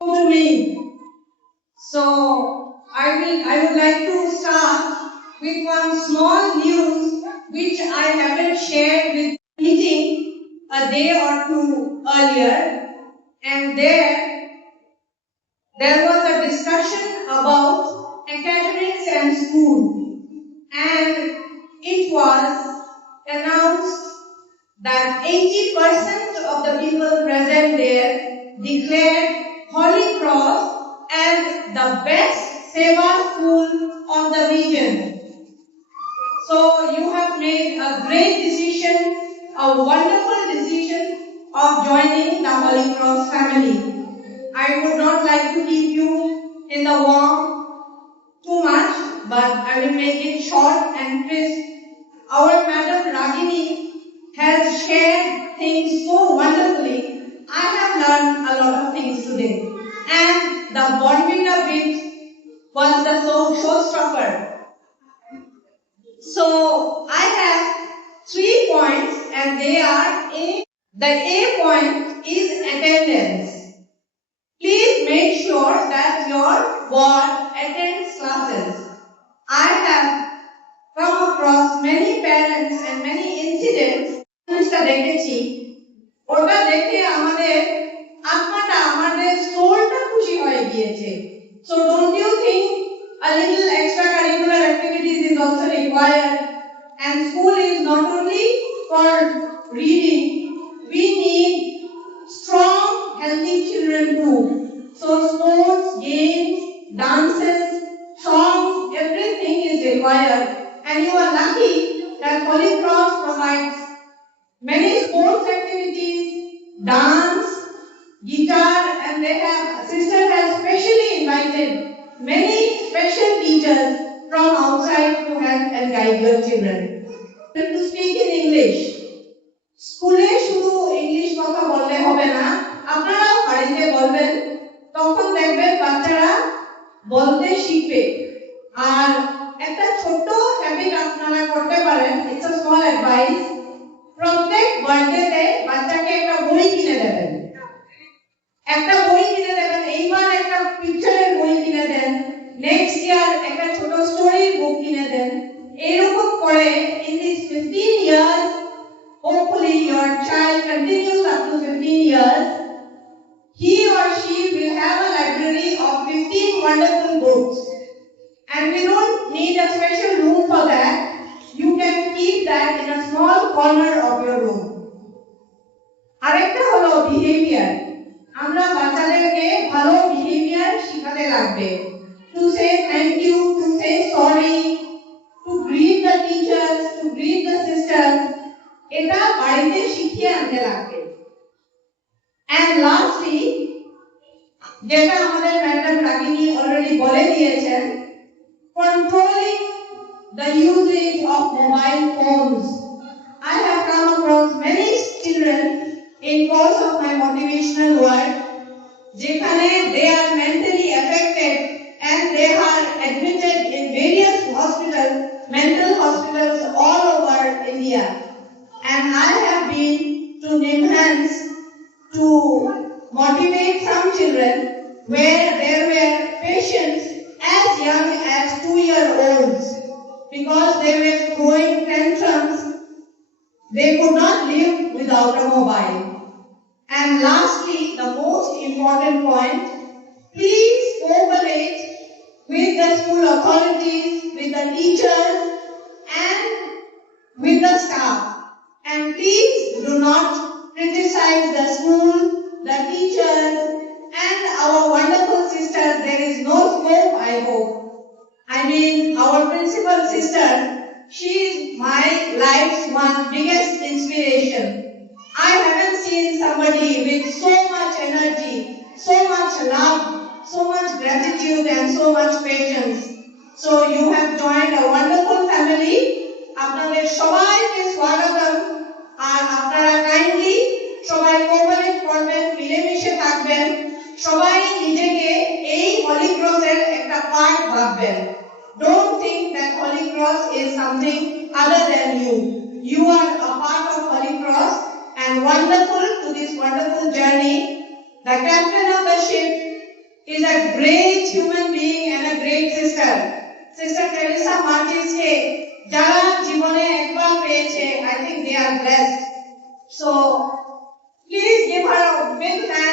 To me. So I would like to start with one small news which I haven't shared with meeting a day or two earlier, and there was a discussion about academics and school, and it was announced that 80% of the people present there declared Holy Cross as the best Seva school of the region. So you have made a great decision, a wonderful decision of joining the Holy Cross family. I would not like to keep you in the warm too much, but I will make it short and crisp. Our Madam Ragini has shared things so wonderfully. I have learned a lot of things today. And the Bonvita bit was the showstopper. So I have 3 points, and they are A. The A point is attendance. Please make sure that your ward attends classes. I have come across many parents and many incidents জিনিসটা দেখেছি, ওটা দেখে আমাদের আত্মাটা, আমাদের সোলটা খুশি হয়ে গিয়েছে। So don't you think a little extracurricular activities is also required? And school is not only for reading, we need strong, healthy children too. So sports, games, dances, songs, everything is required. And you are lucky that Holy Cross provides many sports activities, dance, guitar, and they have, sister has specially invited many special teachers from outside to help and guide your children. To speak in English. স্কুলে শুধু English কথা বললে হবে না, আপনারাও বাড়িতে বলবেন, তখন দেখবেন বাচ্চারা বলতে শিখবে। আর একটা ছোট্ট হ্যাবিট আপনারা করতে পারেন, ইটস আ স্মল অ্যাডভাইস। প্রত্যেক বার্থডেতে বাচ্চাকে একটা বই কিনে দেবেন, এইবার একটা পিকচারের বই কিনে দেন, নেক্সট ইয়ার একটা ছোট স্টোরির বুক কিনে দেন। এরকম করে in these 15 years, hopefully your child continues up to 15 years, he or she will have a library of 15 wonderful books. And we don't need a special room for that. You can keep that in a small corner of your room. আরেকটা হলো behaviour. আমরা বাচ্চাদেরকে ভালো behaviour শিখাতে লাগবে। To say thank you, to say sorry, to greet the teachers, to greet the sisters, এটা বাড়িতে শিখিয়ে আনতে লাগবে। And lastly, যেটা আমাদের ম্যাডাম রাগিনী অলরেডি বলে দিয়েছেন, controlling the usage of mobile phones. I have come across many children in course of my motivational work, যেখানে they are mentally affected and they are admitted in various hospitals, mental hospitals all over India. And I have been to Nimhans to motivate some children where there were patients as young as 2-year-olds because they were throwing tantrums. They could not live without a mobile. And lastly, the most important point, please cooperate with the school authorities, with the teachers, and with the staff. And please do not criticize the school, the teachers, and our wonderful sisters. There is no scope, I hope. I mean, our principal sister, she is my life's one biggest inspiration. I haven't seen somebody with so much energy, so much love, so much gratitude, and so much patience. So you have joined a wonderful family. আপনাদের সবাইকে স্বাগতম। আর আপনারা kindly সবাই cooperate করবেন, মিলেমিশে থাকবেন, সবাই নিজেকে এই হলি ক্রসের একটা পার্ট ভাববেন। Don't think that Holy Cross is something other than you. You are a part of Holy Cross and wonderful to this wonderful journey. The captain of the ship great human being and a great sister. Sister Teresa Martins ke jara জীবনে একবার পেয়েছে, I think they are blessed. So please give her a big hand.